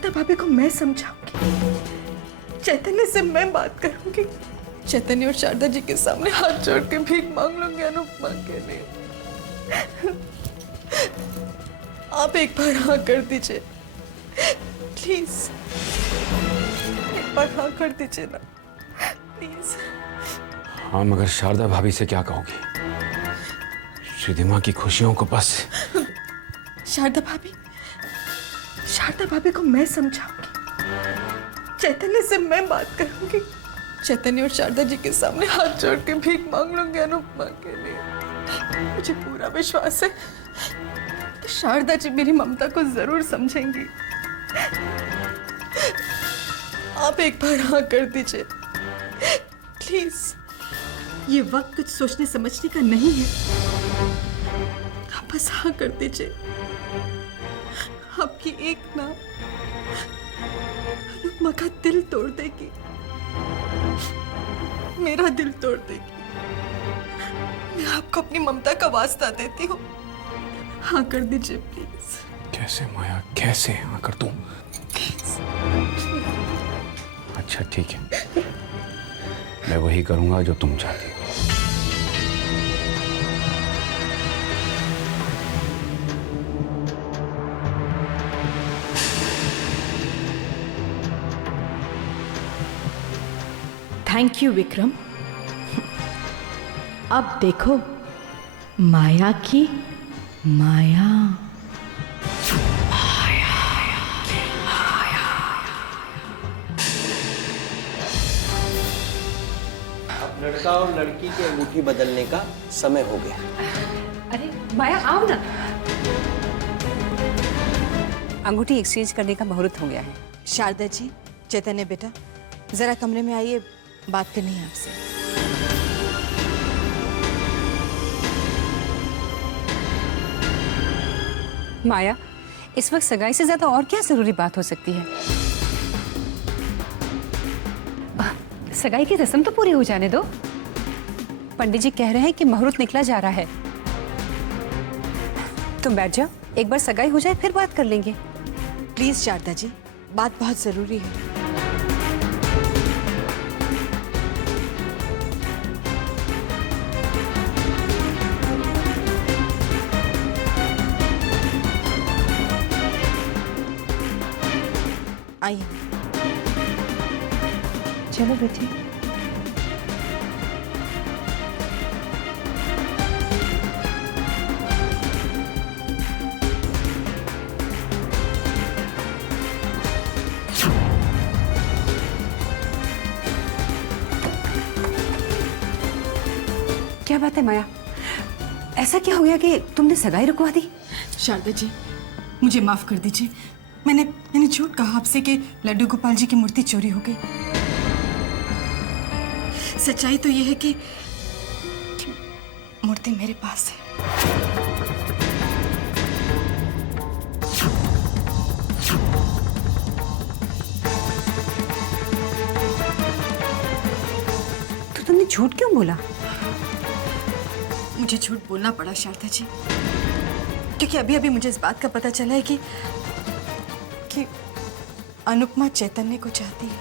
शारदा भाभी को मैं समझाऊंगी, चैतन्य से मैं बात करूंगी, चैतन्य और शारदा जी के सामने हाथ जोड़ के भीख मांग लूंगी अनुपमा के लिए। आप एक बार हाँ कर दीजिए प्लीज, एक बार हाँ कर दीजिए ना प्लीज। हाँ, मगर शारदा भाभी से क्या कहोगी? रिद्धिमा की खुशियों को बस। शारदा भाभी को मैं समझाऊंगी, चैतन्य से मैं बात करूंगी, चैतन्य और शारदा जी के सामने हाथ जोड़ के भीख मांग लूंगी अनुपमा के लिए। मुझे पूरा विश्वास है कि शारदा जी मेरी ममता को जरूर समझेंगी। आप एक बार हाँ कर दीजिए प्लीज। ये वक्त कुछ सोचने समझने का नहीं है, आप बस हाँ कर दीजिए। आपकी एक ना अनुपमा का दिल तोड़ देगी, मेरा दिल तोड़ देगी। मैं आपको अपनी ममता का वास्ता देती हूँ, हाँ कर दीजिए प्लीज। कैसे माया, कैसे हाँ कर दूं? अच्छा ठीक है, मैं वही करूंगा जो तुम चाहती हो। Thank you Vikram. अब देखो माया की माया। अब लड़का और लड़की की अंगूठी बदलने का समय हो गया। अरे माया आओ ना, अंगूठी एक्सचेंज करने का मुहूर्त हो गया है। शारदा जी, चैतन्य बेटा, जरा कमरे में आइए, बात करनी है आपसे। माया, इस वक्त सगाई से ज्यादा और क्या जरूरी बात हो सकती है? सगाई की रस्म तो पूरी हो जाने दो। पंडित जी कह रहे हैं कि मुहूर्त निकला जा रहा है। तुम बैठ जाओ, एक बार सगाई हो जाए फिर बात कर लेंगे। प्लीज शारदा जी, बात बहुत जरूरी है। आइए। चलो बेटी। क्या बात है माया, ऐसा क्या हो गया कि तुमने सगाई रुकवा दी? शारदा जी, मुझे माफ कर दीजिए। मैंने झूठ कहा आपसे कि लड्डू गोपाल जी की मूर्ति चोरी हो गई। सच्चाई तो यह है कि मूर्ति मेरे पास है। तो तुमने झूठ क्यों बोला? मुझे झूठ बोलना पड़ा शारदा जी, क्योंकि अभी अभी मुझे इस बात का पता चला है कि अनुपमा चैतन्य को चाहती है।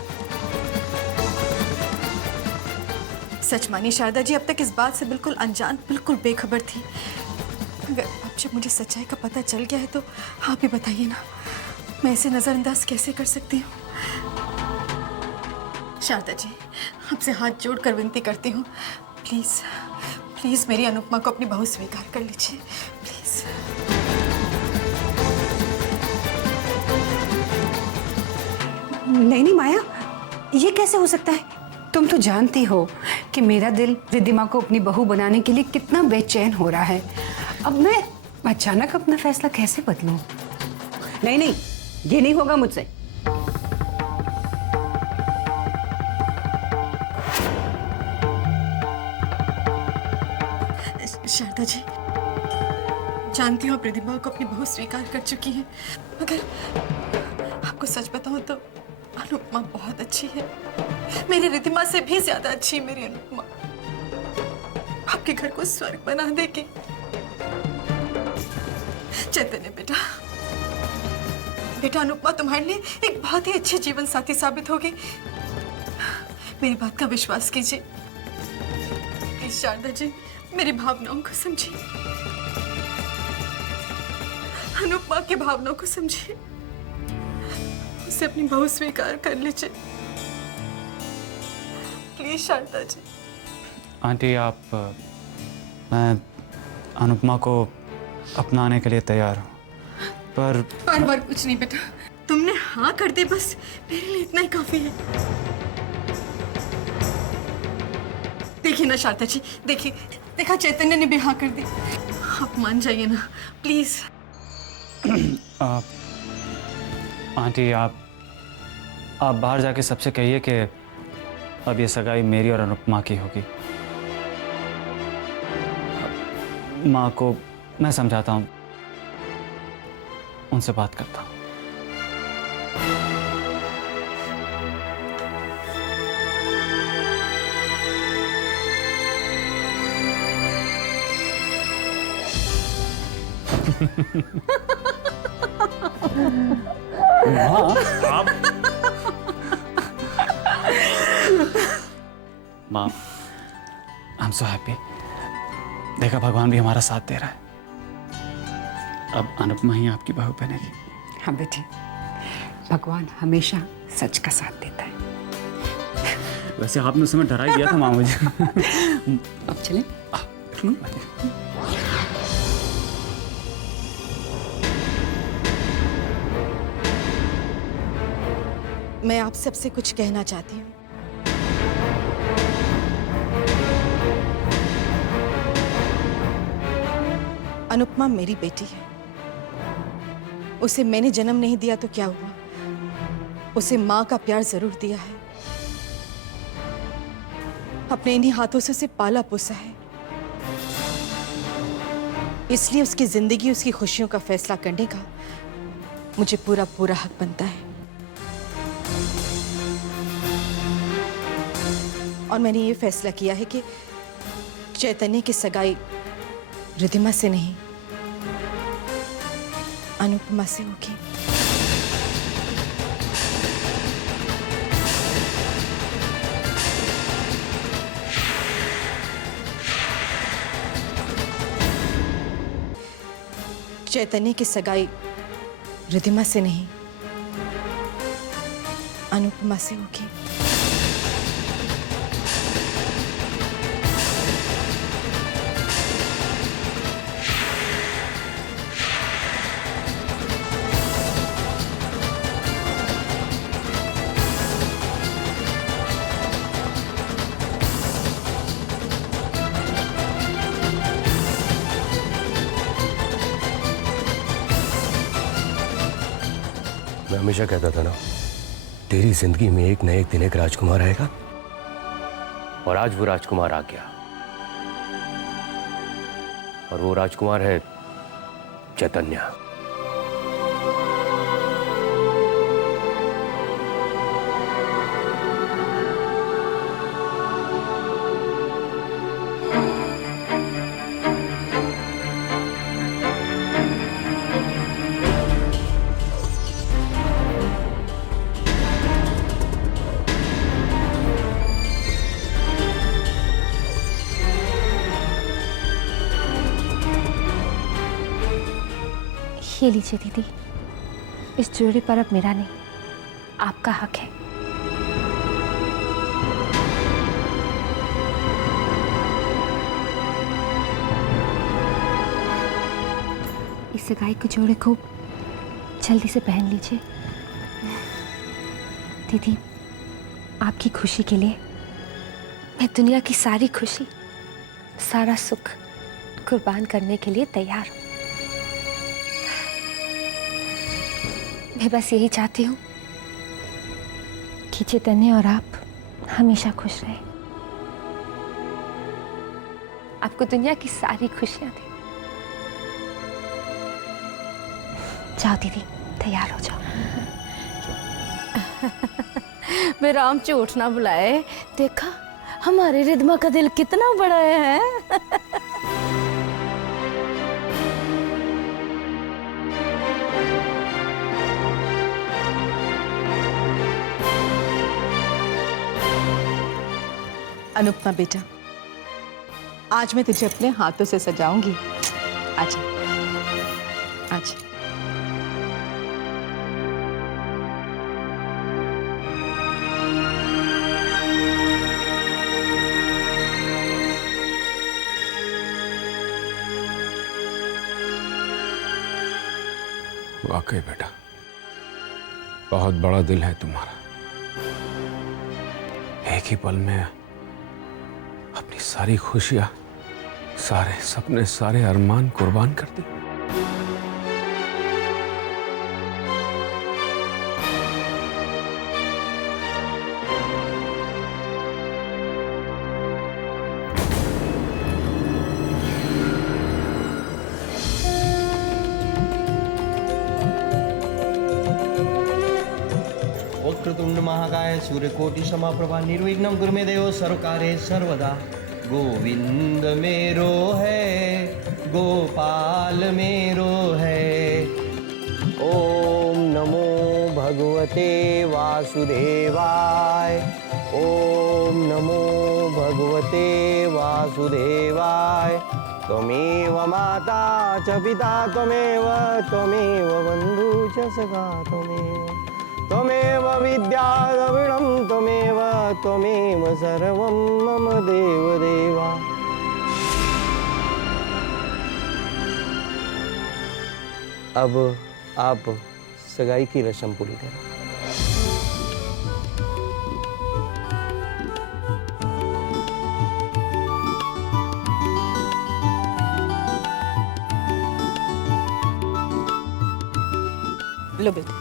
सच मानिए शारदा जी, अब तक इस बात से बिल्कुल अनजान, बिल्कुल बेखबर थी। अगर अब जब मुझे सच्चाई का पता चल गया है तो आप ही बताइए ना, मैं इसे नजरअंदाज कैसे कर सकती हूँ? शारदा जी, आपसे हाथ जोड़कर विनती करती हूँ, प्लीज प्लीज मेरी अनुपमा को अपनी बहू स्वीकार कर लीजिए प्लीज। नहीं माया, ये कैसे हो सकता है? तुम तो जानती हो कि मेरा दिल रिद्धिमा को अपनी बहू बनाने के लिए कितना बेचैन हो रहा है। अब मैं अचानक अपना फैसला कैसे बदलूं? नहीं, ये नहीं होगा मुझसे। शारदा जी, जानती हूँ आप रिद्धिमा को अपनी बहू स्वीकार कर चुकी हैं, मगर आपको सच बताऊं तो अनुपमा बहुत अच्छी है। मेरी रिद्धिमा से भी ज्यादा अच्छी है मेरी अनुपमा। आपके घर को स्वर्ग बना देगी। चैतन्य बेटा, बेटा अनुपमा तुम्हारे लिए एक बहुत ही अच्छे जीवन साथी साबित होगी। मेरी बात का विश्वास कीजिए। प्लीज शारदा जी, मेरी भावनाओं को समझिए, अनुपमा की भावनाओं को समझिए, उसे अपनी बहू स्वीकार कर लीजिए। प्लीज शारदा जी। आंटी मैं अनुपमा को अपनाने के लिए तैयार हूँ, पर बार कुछ नहीं बेटा, तुमने हाँ कर दी, बस मेरे लिए इतना ही काफी है। देखिए ना शारदा जी, देखिए, देखा चैतन्य ने भी हाँ कर दी। आप मान जाइए ना प्लीज। आंटी आप बाहर जाके सबसे कहिए कि अब ये सगाई मेरी और अनुपमा की होगी। माँ को मैं समझाता हूँ, उनसे बात करता हूँ। माँ, आई एम सो हैप्पी। देखा, भगवान भी हमारा साथ दे रहा है। अब अनुपमा ही आपकी बहू बनेगी। हाँ बेटे, भगवान हमेशा सच का साथ देता है। वैसे आपने उस समय डरा ही दिया था माँ मुझे। अब चलें? मैं आप सबसे कुछ कहना चाहती हूँ। अनुपमा मेरी बेटी है। उसे मैंने जन्म नहीं दिया तो क्या हुआ, उसे माँ का प्यार जरूर दिया है। अपने इन्हीं हाथों से उसे पाला पोसा है, इसलिए उसकी जिंदगी, उसकी खुशियों का फैसला करने का मुझे पूरा पूरा हक बनता है। और मैंने ये फैसला किया है कि चैतन्य की सगाई रिद्धिमा से नहीं, अनुपमा से होगी। चैतन्य की सगाई रिद्धिमा से नहीं, अनुपमा से होगी। मैं हमेशा कहता था ना, तेरी जिंदगी में एक न एक दिन एक राजकुमार आएगा, और आज वो राजकुमार आ गया। और वो राजकुमार है चैतन्य। ये लीजिए दीदी, इस ज्वेलरी पर अब मेरा नहीं, आपका हक है। इस सगाई के जोड़े को जल्दी से पहन लीजिए। दीदी, आपकी खुशी के लिए मैं दुनिया की सारी खुशी, सारा सुख कुर्बान करने के लिए तैयार हूँ। मैं बस यही चाहती हूँ कि चैतन्य और आप हमेशा खुश रहें, आपको दुनिया की सारी खुशियां दें। जाओ दीदी, तैयार हो जाओ। वे राम झूठ ना बुलाए, देखा हमारे रिद्धिमा का दिल कितना बड़ा है। अनुपमा बेटा, आज मैं तुझे अपने हाथों से सजाऊंगी। आजा, आजा। वाकई बेटा, बहुत बड़ा दिल है तुम्हारा। एक ही पल में अपनी सारी खुशियां, सारे सपने, सारे अरमान कुर्बान कर दी। वक्रतुंड महाकाय सूर्यकोटि समाप्रभा निर्विघ्नं कुरु मे देव सर्वकार्ये सर्वदा। गोविंद मेरो है, गोपाल मेरो है। ओम नमो भगवते वासुदेवाय। ओम नमो भगवते वासुदेवाय। त्वमेव माता च पिता त्वमेव बन्धु च सखा त्वमेव विद्या द्रविणं त्वमेव सर्वं मम देवदेवा। अब आप सगाई की रस्म पूरी करें। लो बेटा।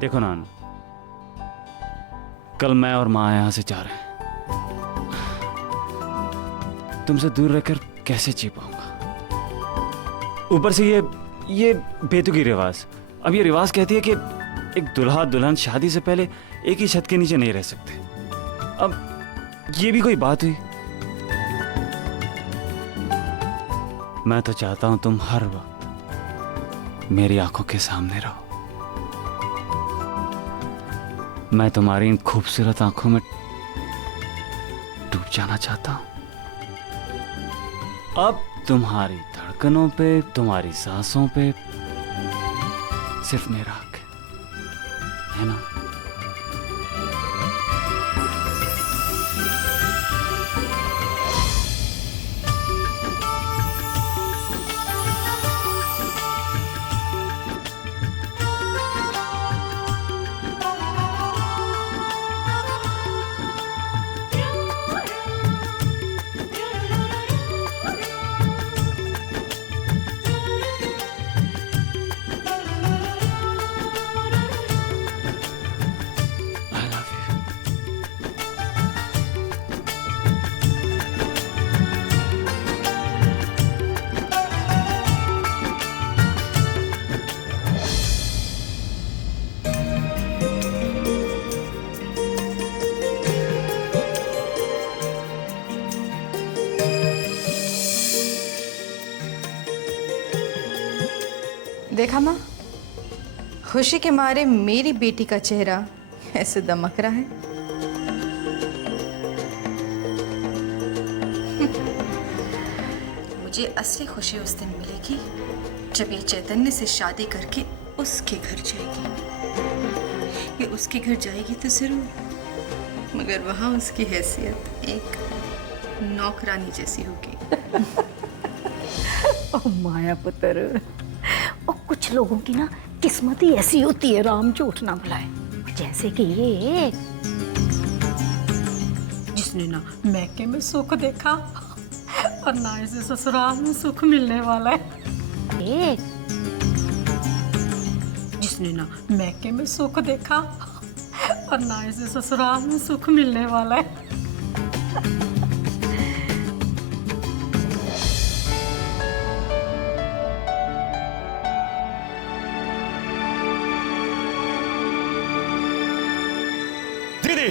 देखो नान, कल मैं और माँ यहां से जा रहे हैं। तुमसे दूर रहकर कैसे जी पाऊंगा? ऊपर से ये बेतुकी रिवाज। अब ये रिवाज कहती है कि एक दुल्हा दुल्हन शादी से पहले एक ही छत के नीचे नहीं रह सकते। अब ये भी कोई बात हुई? मैं तो चाहता हूं तुम हर वक्त मेरी आंखों के सामने रहो। मैं तुम्हारी इन खूबसूरत आंखों में डूब जाना चाहता हूं। अब तुम्हारी धड़कनों पे, तुम्हारी सांसों पे सिर्फ मेरा हक है ना? देखा माँ, खुशी के मारे मेरी बेटी का चेहरा ऐसे दमक रहा है। मुझे असली खुशी उस दिन मिलेगी जब ये चैतन्य से शादी करके उसके घर जाएगी। ये उसके घर जाएगी तो जरूर, मगर वहां उसकी हैसियत एक नौकरानी जैसी होगी। ओ माया पुत्र, और कुछ लोगों की ना किस्मत ही ऐसी होती है, राम झूठ ना बुलाए। जैसे कि ये जिसने ना मैके में सुख देखा और ना इसे ससुराल में सुख मिलने वाला है। जिसने ना मैके में सुख देखा और ना इसे ससुराल में सुख मिलने वाला है। दीदी,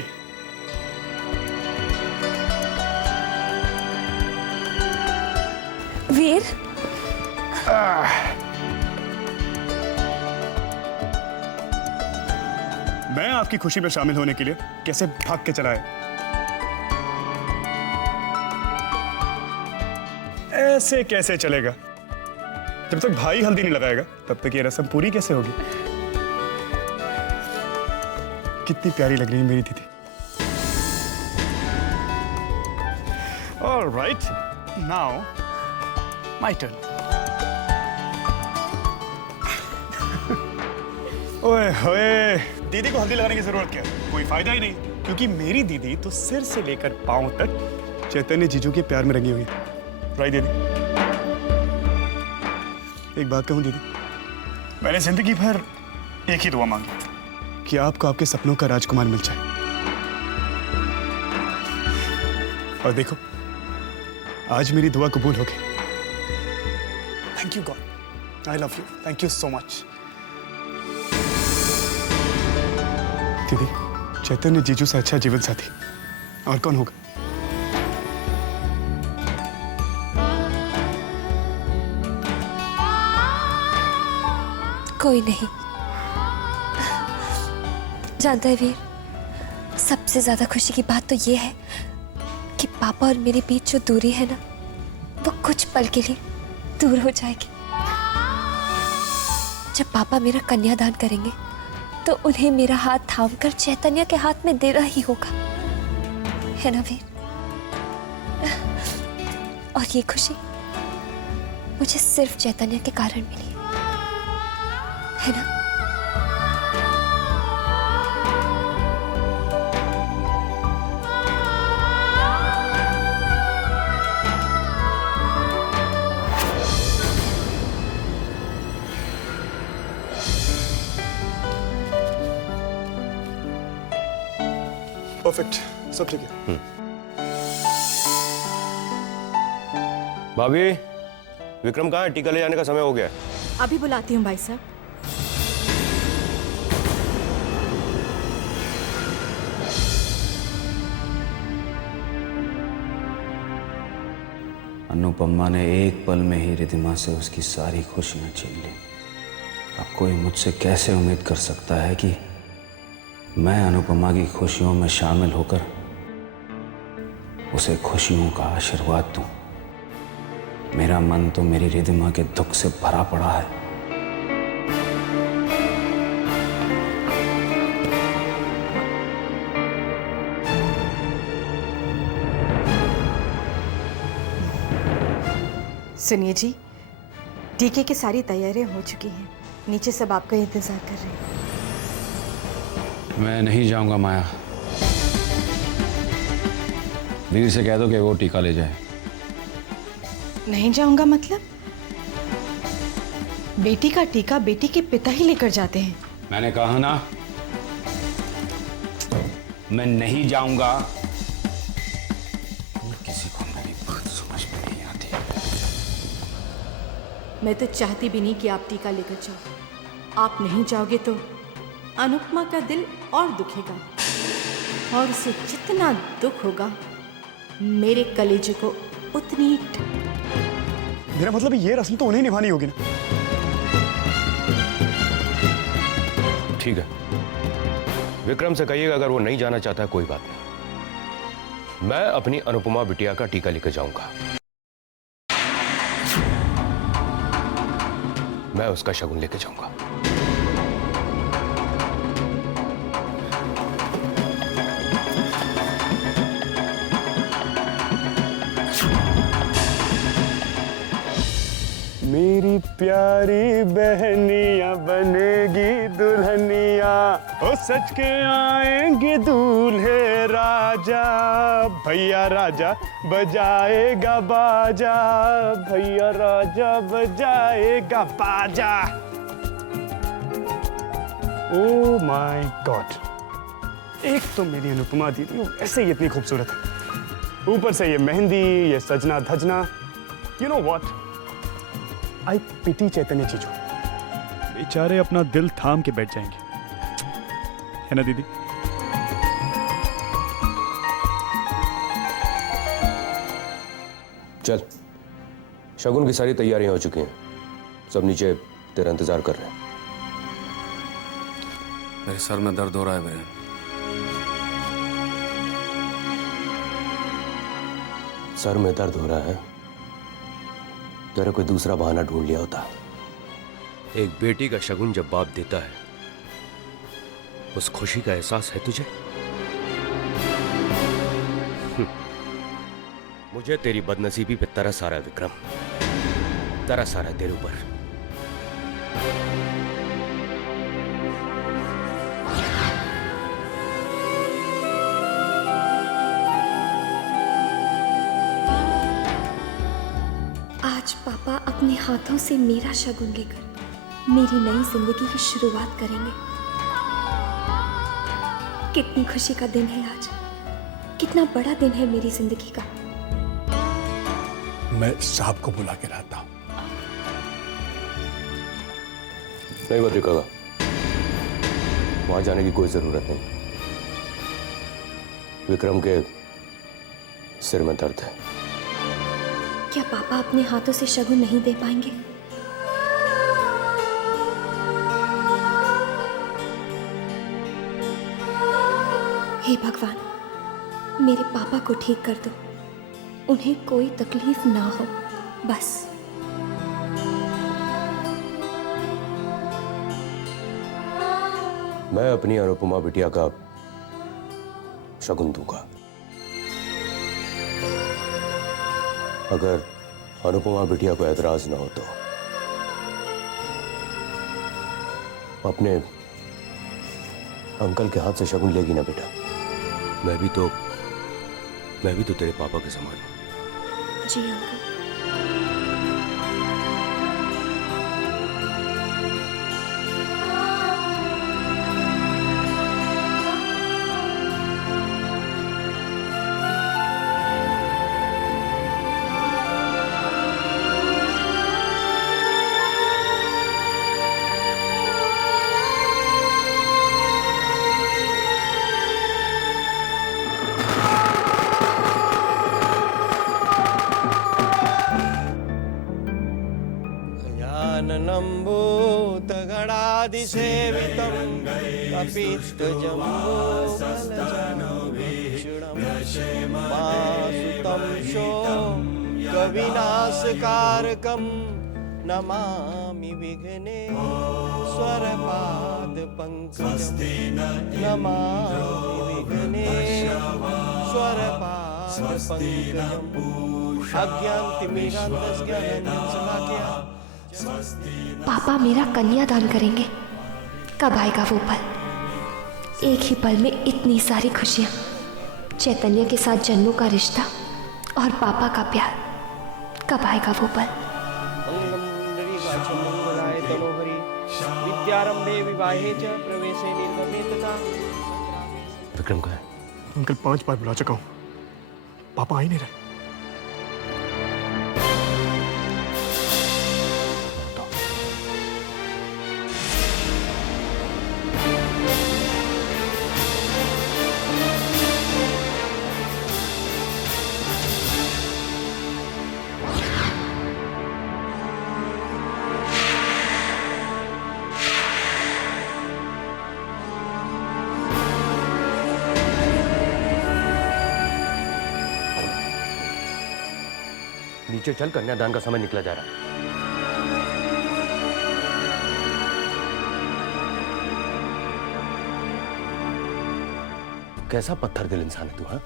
वीर, मैं आपकी खुशी में शामिल होने के लिए कैसे भाग के चला है। ऐसे कैसे चलेगा? जब तक भाई हल्दी नहीं लगाएगा तब तक ये रस्म पूरी कैसे होगी? कितनी प्यारी लग रही है मेरी दीदी। All right, now my turn. ओए होए, दीदी को हल्दी लगाने की जरूरत क्या है? कोई फायदा ही नहीं, क्योंकि मेरी दीदी तो सिर से लेकर पांव तक चैतन्य जीजू के प्यार में रंगी हुई है। राइट दीदी? एक बात कहूं दीदी, मैंने जिंदगी भर एक ही दुआ मांगी कि आपको आपके सपनों का राजकुमार मिल जाए। और देखो, आज मेरी दुआ कबूल हो गई। Thank you God, I love you, thank you so much. दीदी, चैतन्य जीजू से अच्छा जीवन साथी और कौन होगा? कोई नहीं। जानता है वीर, सबसे ज्यादा खुशी की बात तो ये है कि पापा और मेरे बीच जो दूरी है ना, वो कुछ पल के लिए दूर हो जाएगी। जब पापा मेरा कन्यादान करेंगे तो उन्हें मेरा हाथ थामकर चैतन्य के हाथ में देना ही होगा, है ना वीर? और ये खुशी मुझे सिर्फ चैतन्य के कारण मिली है ना? परफेक्ट, सब ठीक है। भाभी, विक्रम कहाँ है? टीका ले जाने का समय हो गया है। अभी बुलाती हूँ भाई साहब। अनुपमा ने एक पल में ही रिद्धिमा से उसकी सारी खुशियां छीन ली। अब कोई मुझसे कैसे उम्मीद कर सकता है कि मैं अनुपमा की खुशियों में शामिल होकर उसे खुशियों का आशीर्वाद दूं। मेरा मन तो मेरी रिद्धिमा के दुख से भरा पड़ा है। सुनिए जी, टीके की सारी तैयारियां हो चुकी हैं। नीचे सब आपका इंतजार कर रहे हैं। मैं नहीं जाऊंगा माया। दीदी से कह दो कि वो टीका ले जाए। नहीं जाऊंगा मतलब? बेटी का टीका बेटी के पिता ही लेकर जाते हैं। मैंने कहा ना, मैं नहीं जाऊंगा। किसी को मेरी बात समझ में नहीं आती। मैं तो चाहती भी नहीं कि आप टीका लेकर जाओ। आप नहीं जाओगे तो अनुपमा का दिल और दुखेगा, और उसे जितना दुख होगा मेरे कलेजे को उतनी। मेरा मतलब ये रस्म तो उन्हें निभानी होगी ना। ठीक है, विक्रम से कहिएगा अगर वो नहीं जाना चाहता है कोई बात नहीं, मैं अपनी अनुपमा बिटिया का टीका लेकर जाऊंगा। मैं उसका शगुन लेके जाऊंगा। मेरी प्यारी बहनिया बनेगी दुल्हनिया, ओ सच के आएंगे दूल्हे राजा, भैया राजा बजाएगा बाजा, भैया राजा बजाएगा बाजा। ओ माय गॉड, एक तो मेरी अनुपमा दीदी ऐसे ही इतनी खूबसूरत है, ऊपर से ये मेहंदी, ये सजना धजना। यू नो व्हाट, आई पिटी चैतन्य जीजू, बेचारे अपना दिल थाम के बैठ जाएंगे, है ना दीदी? चल, शगुन की सारी तैयारियां हो चुकी हैं, सब नीचे तेरा इंतजार कर रहे हैं। मेरे सर में दर्द हो रहा है बहन। सर में दर्द हो रहा है, तेरा कोई दूसरा बहाना ढूंढ लिया होता। एक बेटी का शगुन जब बाप देता है, उस खुशी का एहसास है तुझे? मुझे तेरी बदनसीबी पे तरस आ रहा है विक्रम, तरस आ रहा है तेरे ऊपर। आज पापा अपने हाथों से मेरा शगुन लेकर मेरी नई जिंदगी की शुरुआत करेंगे। कितनी खुशी का दिन है आज, कितना बड़ा दिन है मेरी जिंदगी का। मैं साहब को बुला के लाता हूं। नहीं बद्रिका, वहां जाने की कोई जरूरत नहीं। विक्रम के सिर में दर्द है। क्या पापा अपने हाथों से शगुन नहीं दे पाएंगे? हे भगवान, मेरे पापा को ठीक कर दो, उन्हें कोई तकलीफ ना हो, बस। मैं अपनी अनुपमा बिटिया का शगुन दूंगा। अगर अनुपमा बिटिया को एतराज ना हो तो अपने अंकल के हाथ से शगुन लेगी ना बेटा? मैं भी तो तेरे पापा के समान हूं। जी अंकल। नम्बूतगणादिसेवितं कपित्थजम्बूफलचारुभक्षणं शो कविनाशकारकं नमामि विघ्ने स्वरपादपङ्कजं नमामि विघ्ने स्वरपादपङ्कजम् अज्ञानतिमिरान्धस्य ज्ञानञ्जनशलाकया। पापा मेरा कन्यादान करेंगे, कब आएगा वो पल? एक ही पल में इतनी सारी खुशियाँ, चैतन्य के साथ जन्मों का रिश्ता और पापा का प्यार, कब आएगा वो पल? विद्यारंभे विवाहे च प्रवेशे निर्गमे तथा। विक्रम का है? अंकल 5 बार बुला चुका हूं, पापा आ ही नहीं रहे। नीचे चल, कन्यादान का समय निकला जा रहा है। कैसा पत्थर दिल इंसान है तू? हाँ,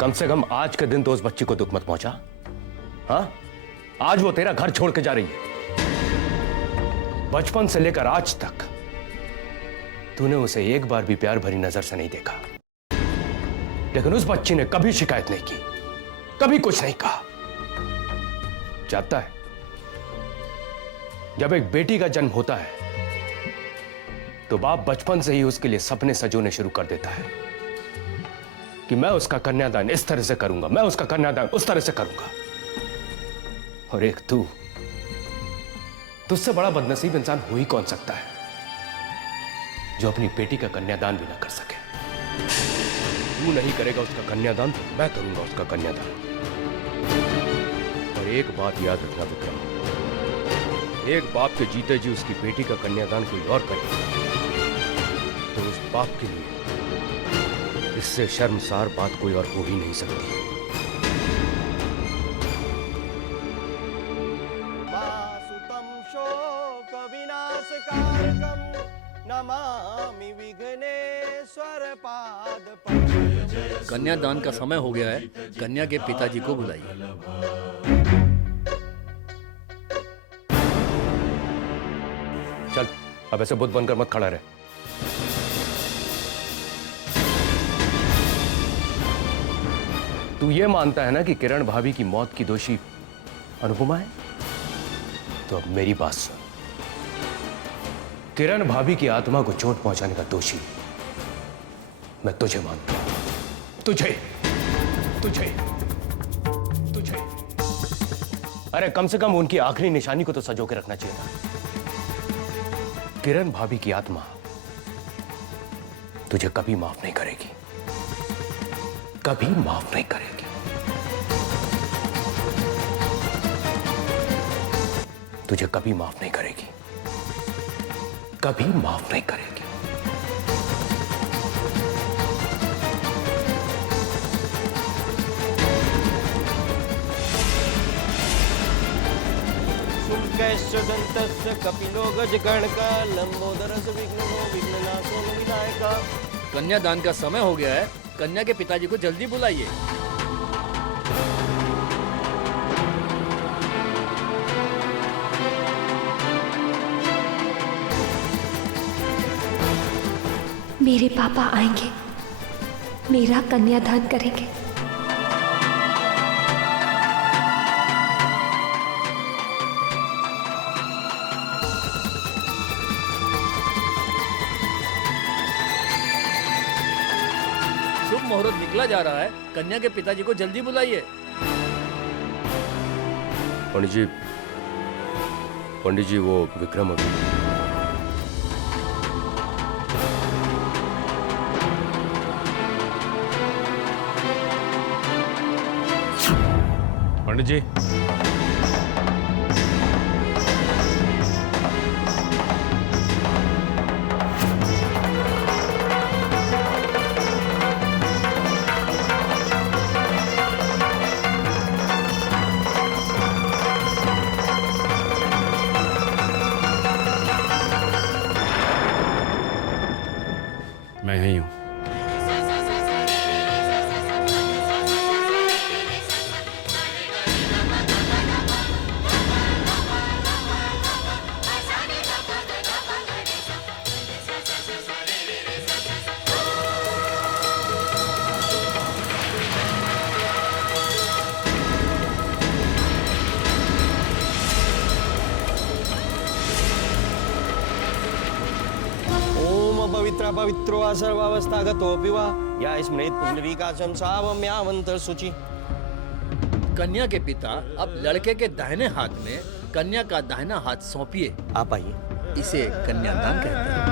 कम से कम आज के दिन तो उस बच्ची को दुख मत पहुंचा। हाँ, आज वो तेरा घर छोड़ के जा रही है। बचपन से लेकर आज तक तूने उसे एक बार भी प्यार भरी नजर से नहीं देखा, लेकिन उस बच्ची ने कभी शिकायत नहीं की, कभी कुछ नहीं कहा। जानता है, जब एक बेटी का जन्म होता है तो बाप बचपन से ही उसके लिए सपने सजोने शुरू कर देता है कि मैं उसका कन्यादान इस तरह से करूंगा, मैं उसका कन्यादान उस तरह से करूंगा। और एक तुझसे बड़ा बदनसीब इंसान हो ही कौन सकता है जो अपनी बेटी का कन्यादान भी ना कर सके। तू नहीं करेगा उसका कन्यादान तो मैं करूंगा उसका कन्यादान। और एक बात याद रखना विक्रम, एक बाप के जीते जी उसकी बेटी का कन्यादान कोई और करे तो उस बाप के लिए इससे शर्मसार बात कोई और हो ही नहीं सकती। वासुतं शोक विनाशकारकं नमामि विघ्नेश्वर पाद पंकजं। कन्यादान का समय हो गया है, कन्या के पिताजी को बुलाइए। चल, अब ऐसे बुत बनकर मत खड़ा रहे। तू ये मानता है ना कि किरण भाभी की मौत की दोषी अनुपमा है? तो अब मेरी बात सुन। किरण भाभी की आत्मा को चोट पहुंचाने का दोषी मैं तुझे मानता हूं। तुझे तुझे तुझे अरे कम से कम उनकी आखिरी निशानी को तो सजो के रखना चाहिए था। किरण भाभी की आत्मा तुझे कभी माफ नहीं करेगी, कभी माफ नहीं करेगी। तुझे कभी माफ नहीं करेगी, कभी माफ नहीं करेगी। शुक्लस्य दन्तस्य कपिलो गजकर्णका लंबोदरस्य विघ्नो विघ्ननाशो विनायका। कन्यादान का समय हो गया है, कन्या के पिताजी को जल्दी बुलाइए। मेरे पापा आएंगे, मेरा कन्यादान करेंगे। शुभ मुहूर्त निकला जा रहा है, कन्या के पिताजी को जल्दी बुलाइए। पंडित जी वो विक्रम अभी पंडित जी। मैं यही हूं। पवित्र पवित्रो वा सर्वावस्थागतोऽपि वा या स्मृत पुंडरीकाक्षं सावम्यामंतर शुचि। कन्या के पिता अब लड़के के दाहिने हाथ में कन्या का दाहिना हाथ सौंपिए। आप आइए। इसे कन्यादान कहते हैं।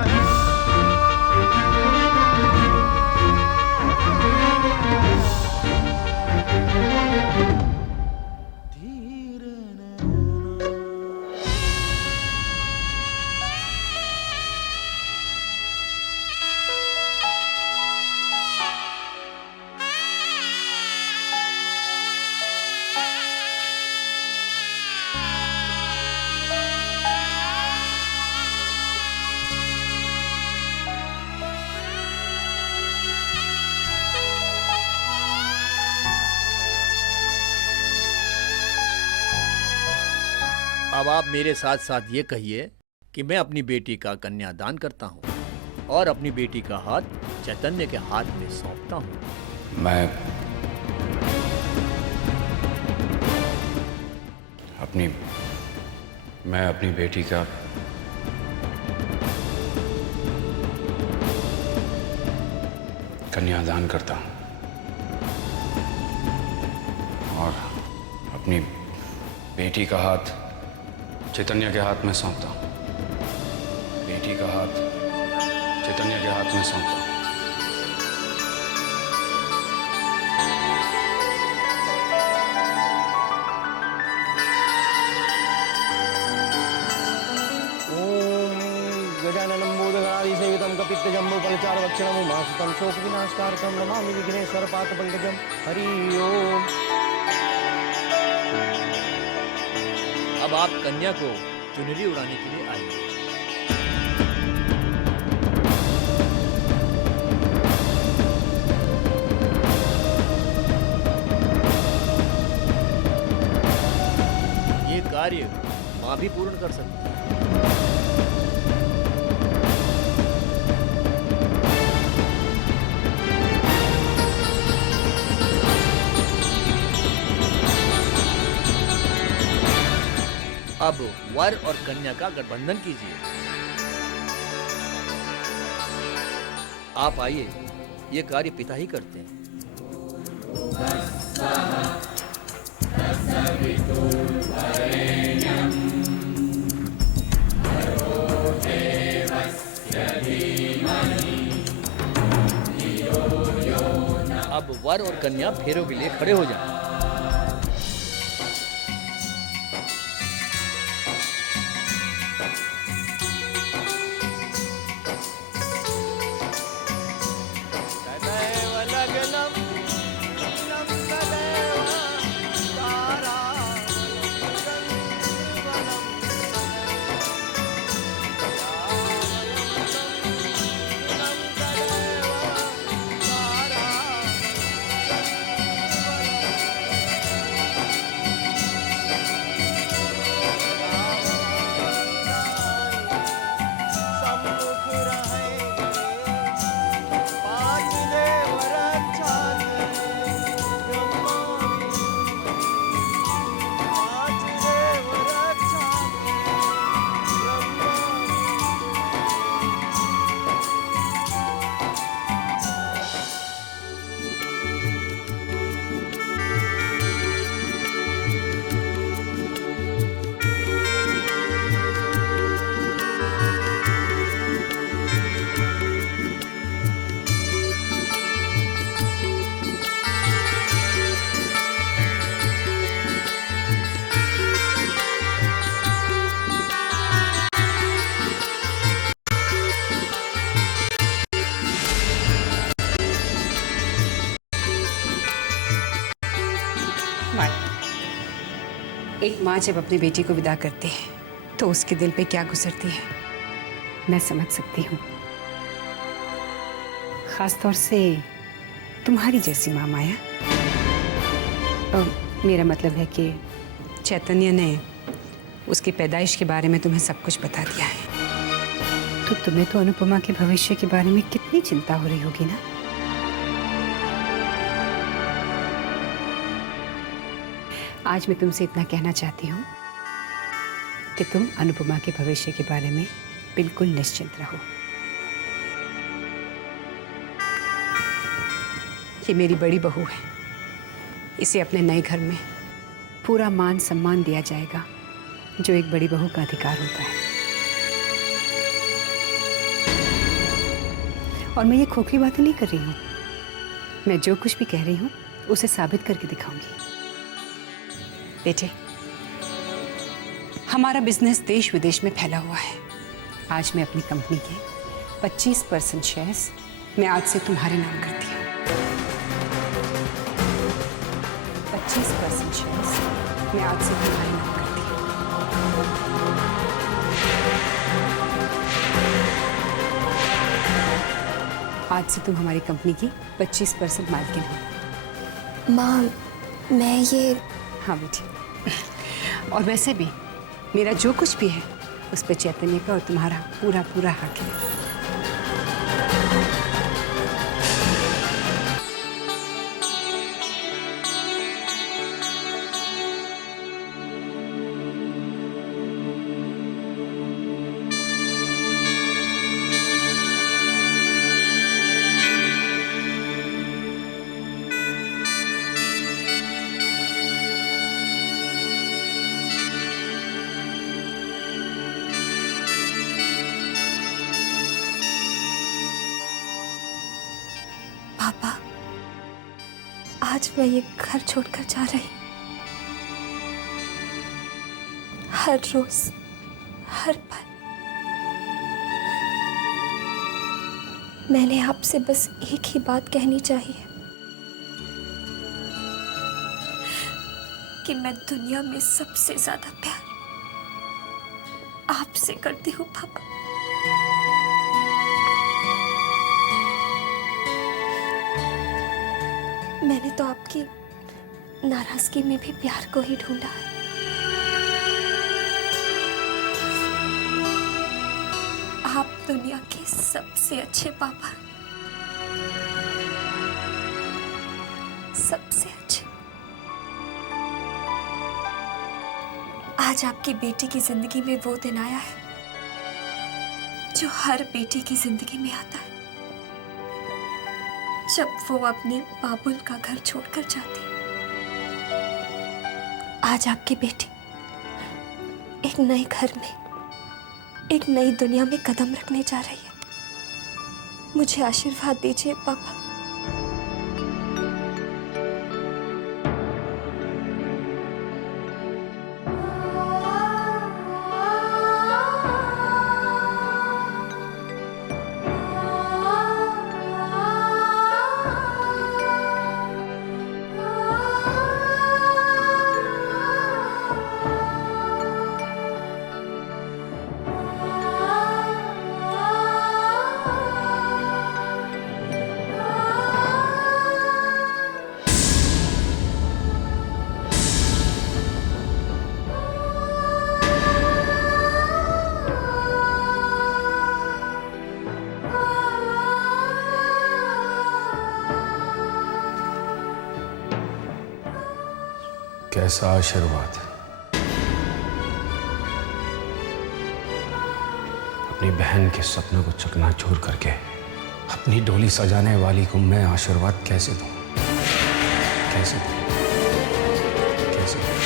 अब आप मेरे साथ साथ ये कहिए कि मैं अपनी बेटी का कन्यादान करता हूँ और अपनी बेटी का हाथ चैतन्य के हाथ में सौंपता हूँ। मैं अपनी बेटी का कन्यादान करता हूँ और अपनी बेटी का हाथ चैतन्य के हाथ में सौंपता हूँ। बेटी का हाथ चैतन्य के हाथ में सौंपता हूँ। गजाननं भूतगणाधिसेवितं कपित्तजम्बूफलचारुभक्षणं उमासुतं शोकविनाशकारकं नमामि विघ्नेश्वरपादपङ्कजं। हरि ओम। अब आप कन्या को चुनरी उड़ाने के लिए आइए। ये कार्य माँ भी पूर्ण कर सकती है। अब वर और कन्या का गठबंधन कीजिए। आप आइए, ये कार्य पिता ही करते हैं। अब वर और कन्या फेरों के लिए खड़े हो जाएं। एक माँ जब अपनी बेटी को विदा करती है तो उसके दिल पे क्या गुजरती है मैं समझ सकती हूँ। खास तौर से तुम्हारी जैसी माँ माया। मेरा मतलब है कि चैतन्य ने उसकी पैदाइश के बारे में तुम्हें सब कुछ बता दिया है, तो तुम्हें तो अनुपमा के भविष्य के बारे में कितनी चिंता हो रही होगी ना। आज मैं तुमसे इतना कहना चाहती हूँ कि तुम अनुपमा के भविष्य के बारे में बिल्कुल निश्चिंत रहो। ये मेरी बड़ी बहू है, इसे अपने नए घर में पूरा मान सम्मान दिया जाएगा जो एक बड़ी बहू का अधिकार होता है। और मैं ये खोखली बातें नहीं कर रही हूँ, मैं जो कुछ भी कह रही हूँ उसे साबित करके दिखाऊंगी। बेटे, हमारा बिजनेस देश विदेश में फैला हुआ है। आज मैं अपनी कंपनी के 25% शेयर्स मैं आज से तुम्हारे नाम करती हूँ। 25% शेयर्स मैं आज से तुम्हारे नाम करती हूँ। आज से तुम हमारी कंपनी की 25% मालकिन हो। माँ, मैं ये... हाँ बेटी, और वैसे भी मेरा जो कुछ भी है उस पर चैतन्य का और तुम्हारा पूरा पूरा हक है। पापा, आज मैं ये घर छोड़कर जा रही हूँ। हर रोज, हर पल मैंने आपसे बस एक ही बात कहनी चाहिए कि मैं दुनिया में सबसे ज्यादा प्यार आपसे करती हूँ पापा। मैंने तो आपकी नाराजगी में भी प्यार को ही ढूंढा है। आप दुनिया के सबसे अच्छे पापा, सबसे अच्छे। आज आपकी बेटी की जिंदगी में वो दिन आया है जो हर बेटी की जिंदगी में आता है, जब वो अपने बाबुल का घर छोड़कर जाती। आज आपकी बेटी एक नए घर में, एक नई दुनिया में कदम रखने जा रही है। मुझे आशीर्वाद दीजिए पापा। कैसा आशीर्वाद। अपनी बहन के सपनों को चकनाचूर करके अपनी डोली सजाने वाली को मैं आशीर्वाद कैसे दूं? कैसे दूं? कैसे दूं?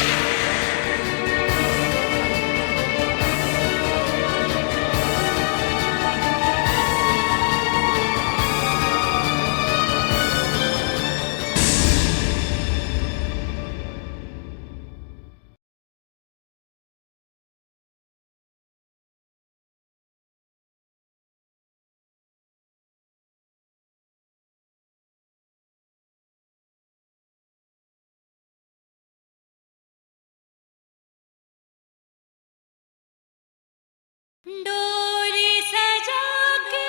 डोरी सजा के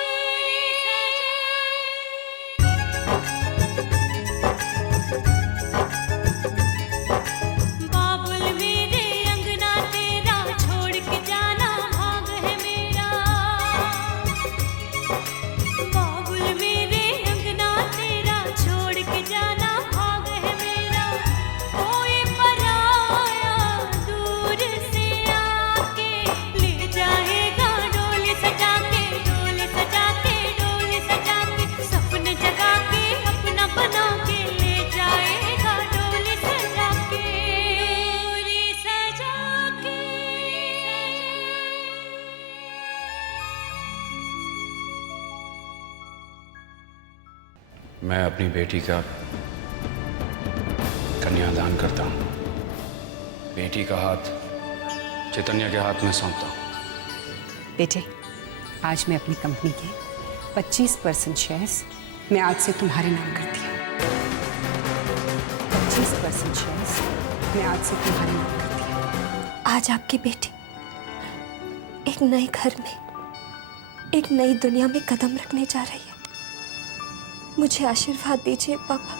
बाबुल मेरे अंगना तेरा छोड़ के जाना भाग है मेरा। बाबुल मेरे अंगना तेरा छोड़ के जाना भाग है मेरा। कोई पराया दूर से आके ले जाएगा डोली सजा के, डोली सजा के, डोली सजा के, सपने जगा के अपना बना के ले जाएगा डोली सजा के, डोली सजा के। मैं अपनी बेटी का कन्यादान करता हूं। बेटी का हाथ चैतन्य के हाथ में सौंपता हूं। बेटे, आज मैं अपनी कंपनी के 25% शेयर्स मैं आज से तुम्हारे नाम करती हूँ। 25% शेयर्स मैं आज से तुम्हारे नाम करती हूँ। आज आपकी बेटी एक नए घर में, एक नई दुनिया में कदम रखने जा रही है। मुझे आशीर्वाद दीजिए पापा।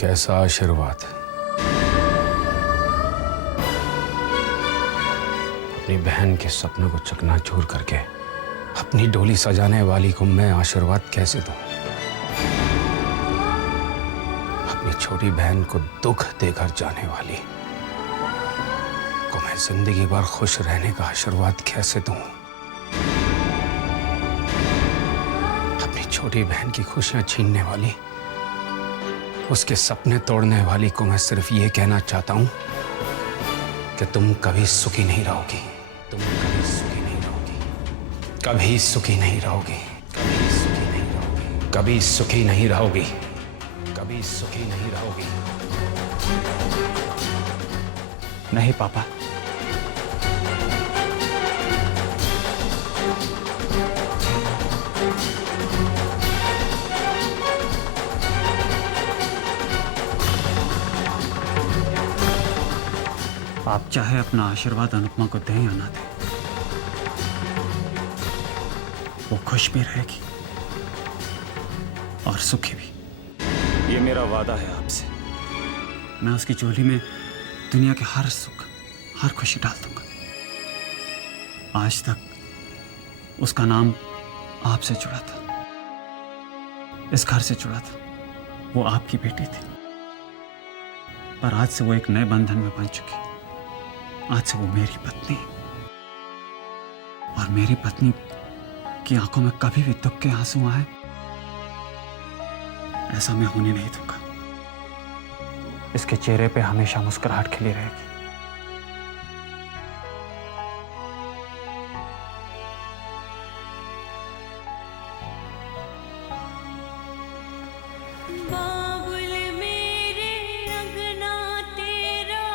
कैसा आशीर्वाद। अपनी बहन के सपनों को चकनाचूर करके अपनी डोली सजाने वाली को मैं आशीर्वाद कैसे दूं? अपनी छोटी बहन को दुख देकर जाने वाली को मैं जिंदगी भर खुश रहने का आशीर्वाद कैसे दूं? अपनी छोटी बहन की खुशियां छीनने वाली, उसके सपने तोड़ने वाली को मैं सिर्फ ये कहना चाहता हूं कि तुम कभी सुखी नहीं रहोगी। तुम कभी सुखी नहीं रहोगी। कभी सुखी नहीं रहोगी। कभी सुखी नहीं रहोगी। कभी सुखी नहीं रहोगी। कभी सुखी नहीं रहोगी। नहीं पापा, आप चाहे अपना आशीर्वाद अनुपमा को दें या ना दें, वो खुश भी रहेगी और सुखी भी। ये मेरा वादा है आपसे। मैं उसकी झोली में दुनिया के हर सुख, हर खुशी डाल दूंगा। आज तक उसका नाम आपसे जुड़ा था, इस घर से जुड़ा था। वो आपकी बेटी थी, पर आज से वो एक नए बंधन में बन चुकी। आज से वो मेरी पत्नी, और मेरी पत्नी की आंखों में कभी भी दुख के आंसू आए, ऐसा मैं होने नहीं दूंगा। इसके चेहरे पे हमेशा मुस्कुराहट खिली रहेगी। बाबुल मेरे अंगना तेरा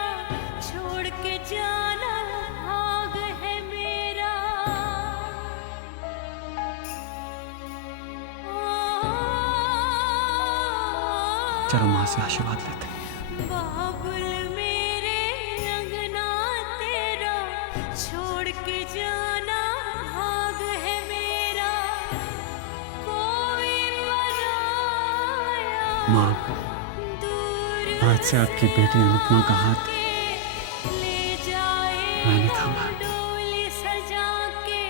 छोड़ के जाना भाग है मेरा। चलो मां से आशीर्वाद लेते हैं। बाबुल मेरे अंगना तेरा छोड़ के जाना भाग है मेरा। कोई पराया मां, दूर आज से आपकी बेटी अनुपमा का हाथ ले जाए मैंने थामा। डोली सजा के,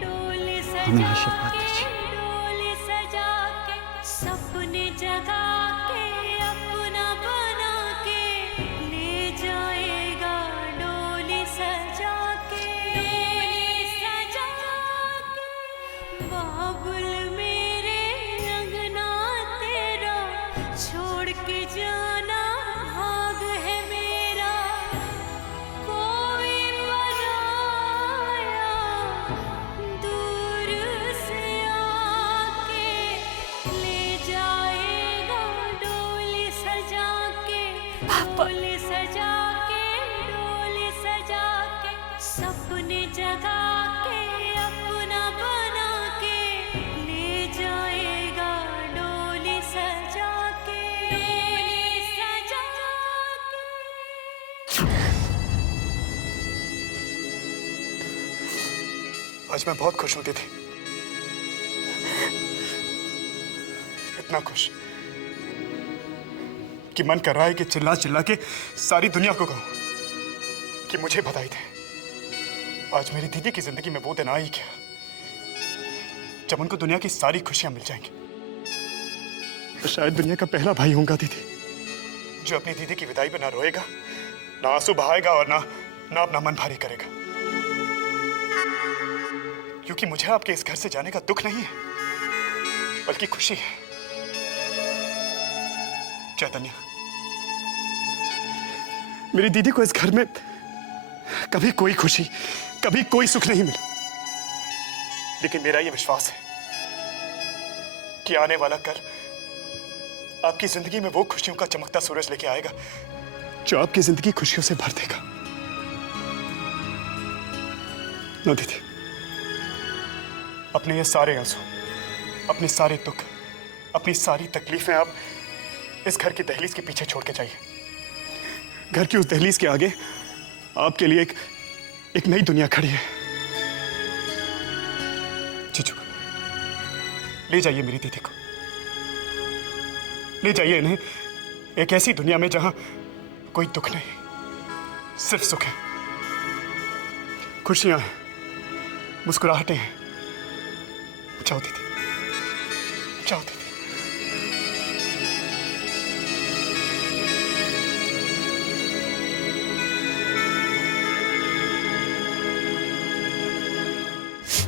डोली हमें सजा आशीर्वाद के, दीजिए। डोली सजा के, सपने जगा के, अपना बना के ले जाएगा डोली सजा के, डोली सजा के। बाबुल मेरे अंगना तेरा छोड़ के जाना भाग है मेरा। कोई पराया दूर से आके ले जाएगा डोली सजा के, डोली सजा के, डोली सजा के, सपने जगा के, अपना बना के ले जाएगा डोली सजा के, डोली सजा के। आज मैं बहुत खुश हूं दीदी, इतना खुश कि मन कर रहा है कि चिल्ला चिल्ला के सारी दुनिया को कहूं कि मुझे बधाई दे। आज मेरी दीदी की जिंदगी में वो दिन आ ही गया जब उनको दुनिया की सारी खुशियां मिल जाएंगी। तो शायद दुनिया का पहला भाई होऊंगा दीदी जो अपनी दीदी की विदाई पे ना रोएगा, ना आंसू बहाएगा और ना अपना मन भारी करेगा। क्योंकि मुझे आपके इस घर से जाने का दुख नहीं है, बल्कि खुशी है। चैतन्य, मेरी दीदी को इस घर में कभी कोई खुशी, कभी कोई सुख नहीं मिला, लेकिन मेरा यह विश्वास है कि आने वाला कल आपकी जिंदगी में वो खुशियों का चमकता सूरज लेके आएगा जो आपकी जिंदगी खुशियों से भर देगा। नो दीदी, अपने ये सारे आंसू, अपने सारे दुख, अपनी सारी तकलीफें आप इस घर की दहलीज के पीछे छोड़ के जाइए। घर की उस दहलीज के आगे आपके लिए एक नई दुनिया खड़ी है। जीजू, ले जाइए मेरी दीदी को, ले जाइए इन्हें एक ऐसी दुनिया में जहां कोई दुख नहीं, सिर्फ सुख है, खुशियां हैं, मुस्कुराहटें हैं। जाओ दीदी, जाओ दीदी।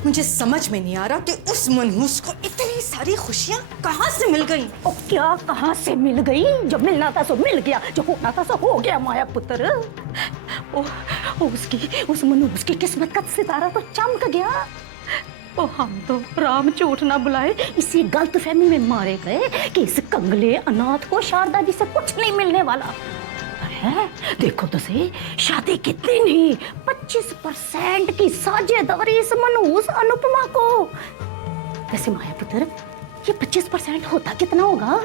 मुझे समझ में नहीं आ रहा कि उस मनहूस को इतनी सारी खुशियां कहां से मिल गई। और क्या कहां से मिल गई? जो मिलना था सो मिल गया, जो होना था सो हो गया माया पुत्र। उस मनहूस की किस्मत का सितारा तो चमक गया। ओ हम तो राम झूठ ना बुलाए इसी गलतफहमी में मारे गए कि इस कंगले अनाथ को शारदा जी से कुछ नहीं मिलने वाला है। देखो तो सही, शादी कितनी नहीं 25% की साझेदारी इस मनहूस अनुपमा को। वैसे माया पुत्र, ये 25% होता कितना होगा?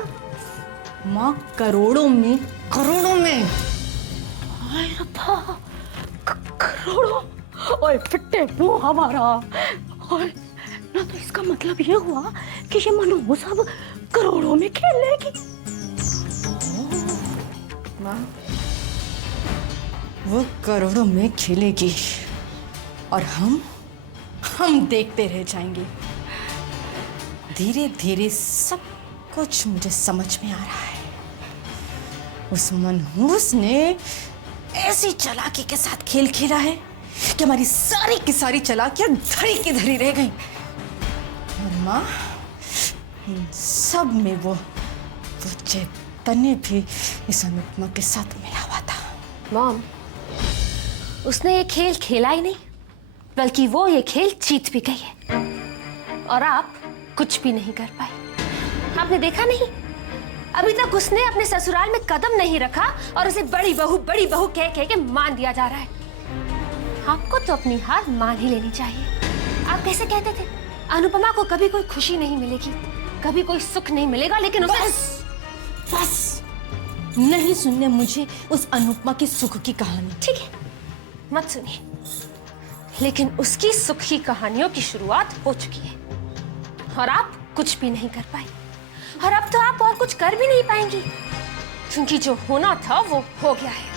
माँ करोड़ों में, करोड़ों में। हाय रब्बा, करोड़ों! ओए फिट्टे वो हमारा। और ना तो इसका मतलब ये हुआ कि ये मनहूस अब करोड़ों में खेलेगी। माँ, वो करोड़ों में खेलेगी और हम देखते रह जाएंगे। धीरे धीरे सब कुछ मुझे समझ में आ रहा है। उस मनहूस ने ऐसी चालाकी के साथ खेल खेला है कि हमारी सारी की सारी चालाकियां धरी की धरी रह गई। और माँ, इन सब में वो चैतन्य भी इस अनुपमा के साथ मिला हुआ था। मॉम, उसने ये खेल खेला ही नहीं, बल्कि वो ये खेल जीत भी गई है और आप कुछ भी नहीं कर पाए। आपने देखा नहीं, अभी तक उसने अपने ससुराल में कदम नहीं रखा और उसे बड़ी बहू कह के मान दिया जा रहा है। आपको तो अपनी हार मान ही लेनी चाहिए। आप कैसे कहते थे अनुपमा को कभी कोई खुशी नहीं मिलेगी, कभी कोई सुख नहीं मिलेगा, लेकिन उसे बस नहीं सुनने मुझे उस अनुपमा की सुख की कहानी। ठीक है, मत सुनिए, लेकिन उसकी सुख की कहानियों की शुरुआत हो चुकी है और आप कुछ भी नहीं कर पाए। और अब तो आप और कुछ कर भी नहीं पाएंगी, क्योंकि जो होना था वो हो गया है।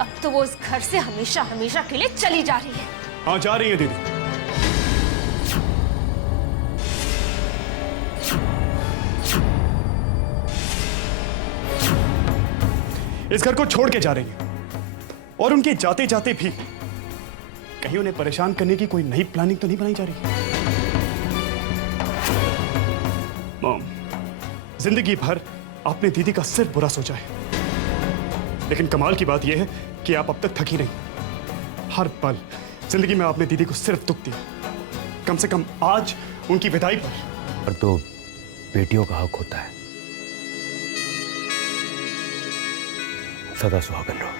अब तो वो उस घर से हमेशा हमेशा के लिए चली जा रही है। हाँ, जा रही है दीदी। इस घर को छोड़ के जा रही है और उनके जाते जाते भी कहीं उन्हें परेशान करने की कोई नई प्लानिंग तो नहीं बनाई जा रही। मॉम, जिंदगी भर आपने दीदी का सिर्फ बुरा सोचा है, लेकिन कमाल की बात यह है कि आप अब तक थकी नहीं। हर पल जिंदगी में आपने दीदी को सिर्फ दुख दिया। कम से कम आज उनकी विदाई पर तो बेटियों का हक होता है। सदा सुहागन रहो।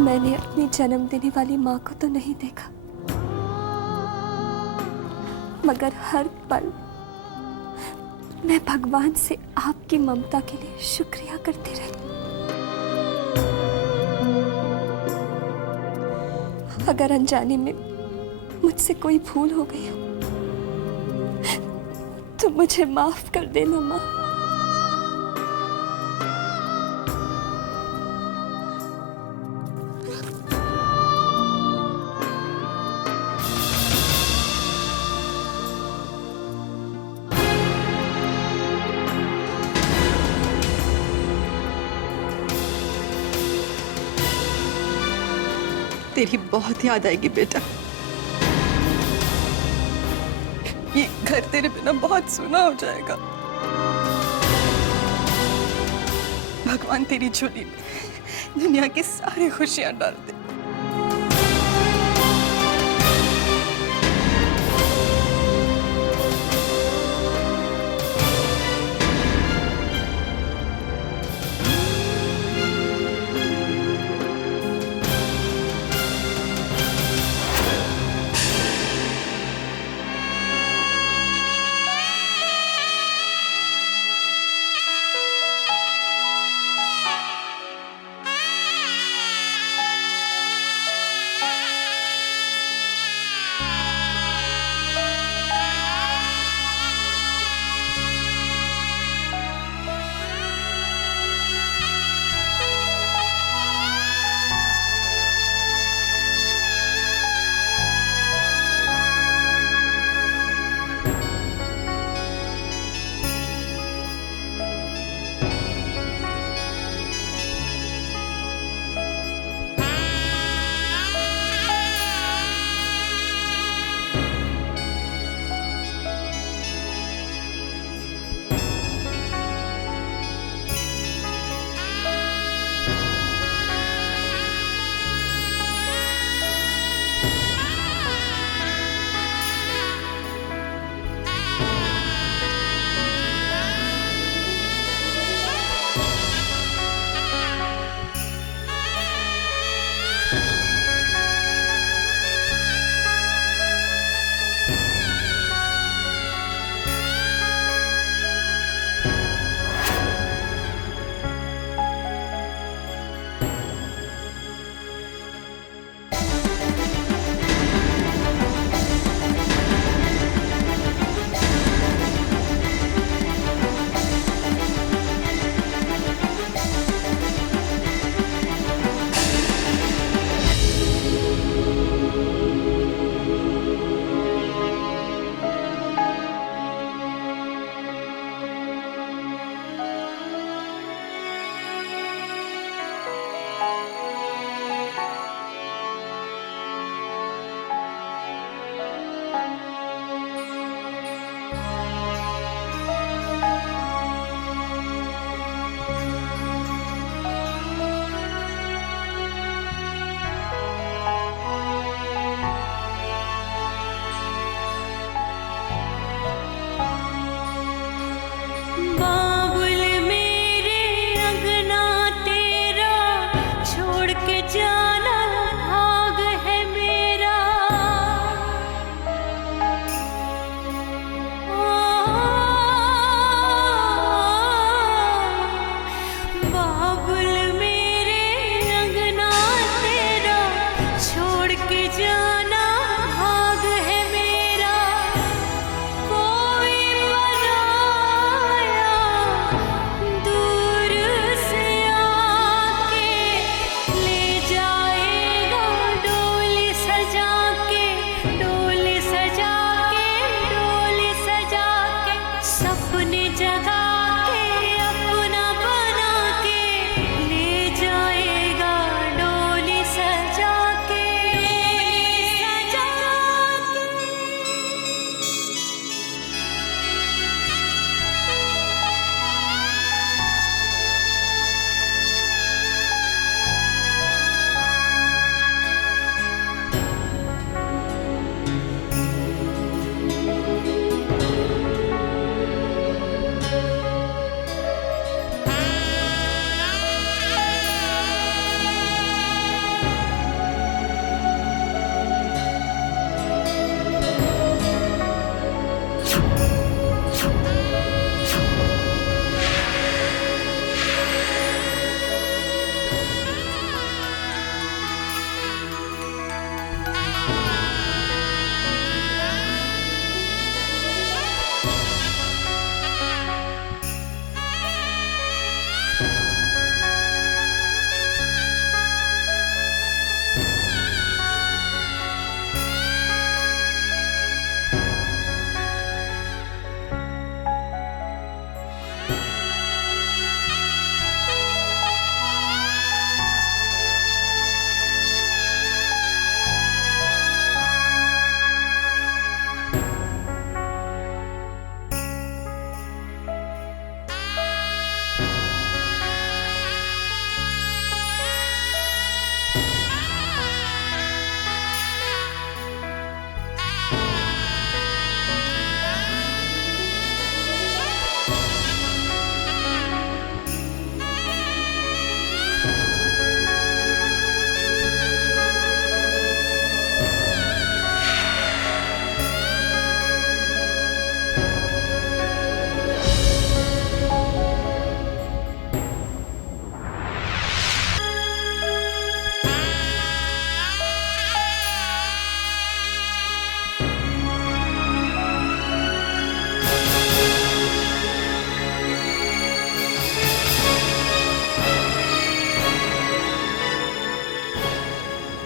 मैंने अपनी जन्म देने वाली माँ को तो नहीं देखा, मगर हर पल मैं भगवान से आपकी ममता के लिए शुक्रिया करती रही। अगर अनजाने में मुझसे कोई भूल हो गई हो तो मुझे माफ कर देना माँ। तेरी बहुत याद आएगी बेटा। ये घर तेरे बिना बहुत सूना हो जाएगा। भगवान तेरी झोली में दुनिया की सारी खुशियां डाल दे। जाना भाग है मेरा। बाबुल मेरे अंगना तेरा छोड़ के जाना भाग है मेरा। कोई पराया दूर से आके ले जाएगा डोली सजा के, डोली सजा के, डोली सजा के, सपने जगा के अपना बना के ले जाएगा डोली सजा के, सजा के।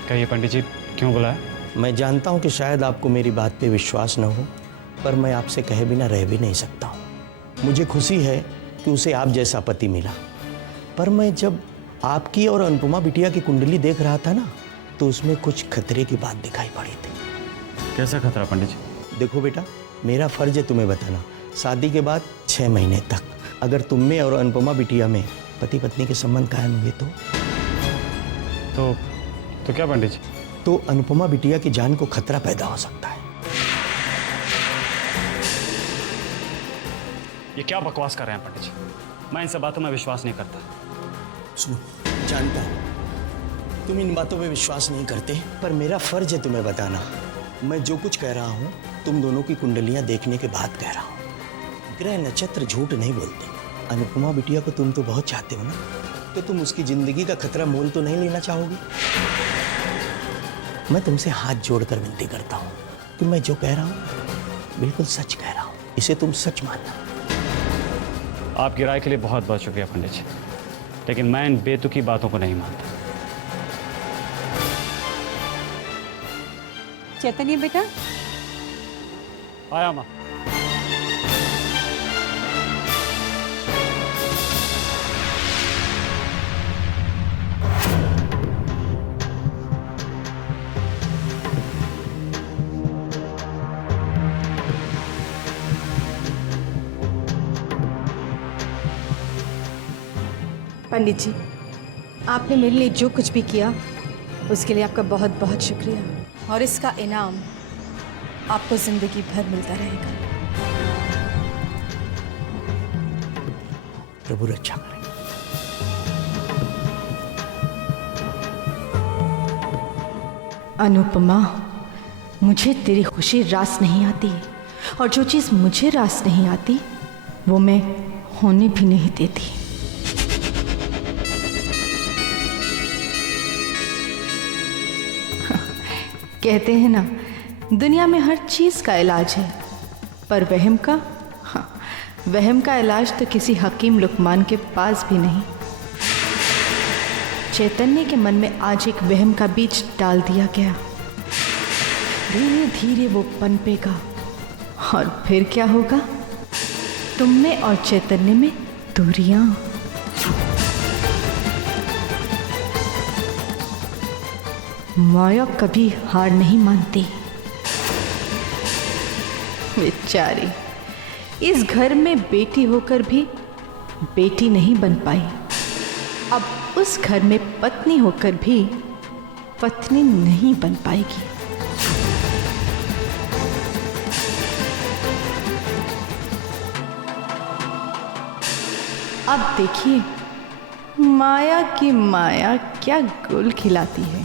कहिए पंडित जी, क्यों बुलाया? मैं जानता हूँ कि शायद आपको मेरी बात पे विश्वास न हो, पर मैं आपसे कहे बिना रह भी नहीं सकता हूँ। मुझे खुशी है कि उसे आप जैसा पति मिला, पर मैं जब आपकी और अनुपमा बिटिया की कुंडली देख रहा था ना, तो उसमें कुछ खतरे की बात दिखाई पड़ी थी। कैसा खतरा पंडित जी? देखो बेटा, मेरा फर्ज है तुम्हें बताना। शादी के बाद 6 महीने तक अगर तुम में और अनुपमा बिटिया में पति पत्नी के संबंध कायम हुए तो क्या पंडित जी? तो अनुपमा बिटिया की जान को खतरा पैदा हो सकता है। ये क्या बकवास कर रहे हैं पंडित जी? मैं इन सब बातों में विश्वास नहीं करता। सुनो, जानता हूं तुम इन बातों पे विश्वास नहीं करते, पर मेरा फर्ज है तुम्हें बताना। मैं जो कुछ कह रहा हूं तुम दोनों की कुंडलियां देखने के बाद कह रहा हूं। ग्रह नक्षत्र झूठ नहीं बोलते। अनुपमा बिटिया को तुम तो बहुत चाहते हो ना, तो तुम उसकी जिंदगी का खतरा मोल तो नहीं लेना चाहोगी? मैं तुमसे हाथ जोड़कर विनती करता हूं कि मैं जो कह रहा हूं बिल्कुल सच कह रहा हूं, इसे तुम सच मानना। आपकी राय के लिए बहुत बहुत शुक्रिया पंडित जी, लेकिन मैं इन बेतुकी बातों को नहीं मानता। चैतन्य बेटा, आया माँ। पंडित जी, आपने मेरे लिए जो कुछ भी किया उसके लिए आपका बहुत बहुत शुक्रिया, और इसका इनाम आपको जिंदगी भर मिलता रहेगा। प्रभु रक्षा करें। अनुपमा, मुझे तेरी खुशी रास नहीं आती, और जो चीज़ मुझे रास नहीं आती वो मैं होने भी नहीं देती। कहते हैं ना, दुनिया में हर चीज़ का इलाज है, पर वहम का, हाँ, वहम का इलाज तो किसी हकीम लुकमान के पास भी नहीं। चैतन्य के मन में आज एक वहम का बीज डाल दिया गया। धीरे धीरे वो पनपेगा, और फिर क्या होगा? तुम में और चैतन्य में दूरियां। माया कभी हार नहीं मानती। बेचारी इस घर में बेटी होकर भी बेटी नहीं बन पाई, अब उस घर में पत्नी होकर भी पत्नी नहीं बन पाएगी। अब देखिए माया की माया क्या गुल खिलाती है।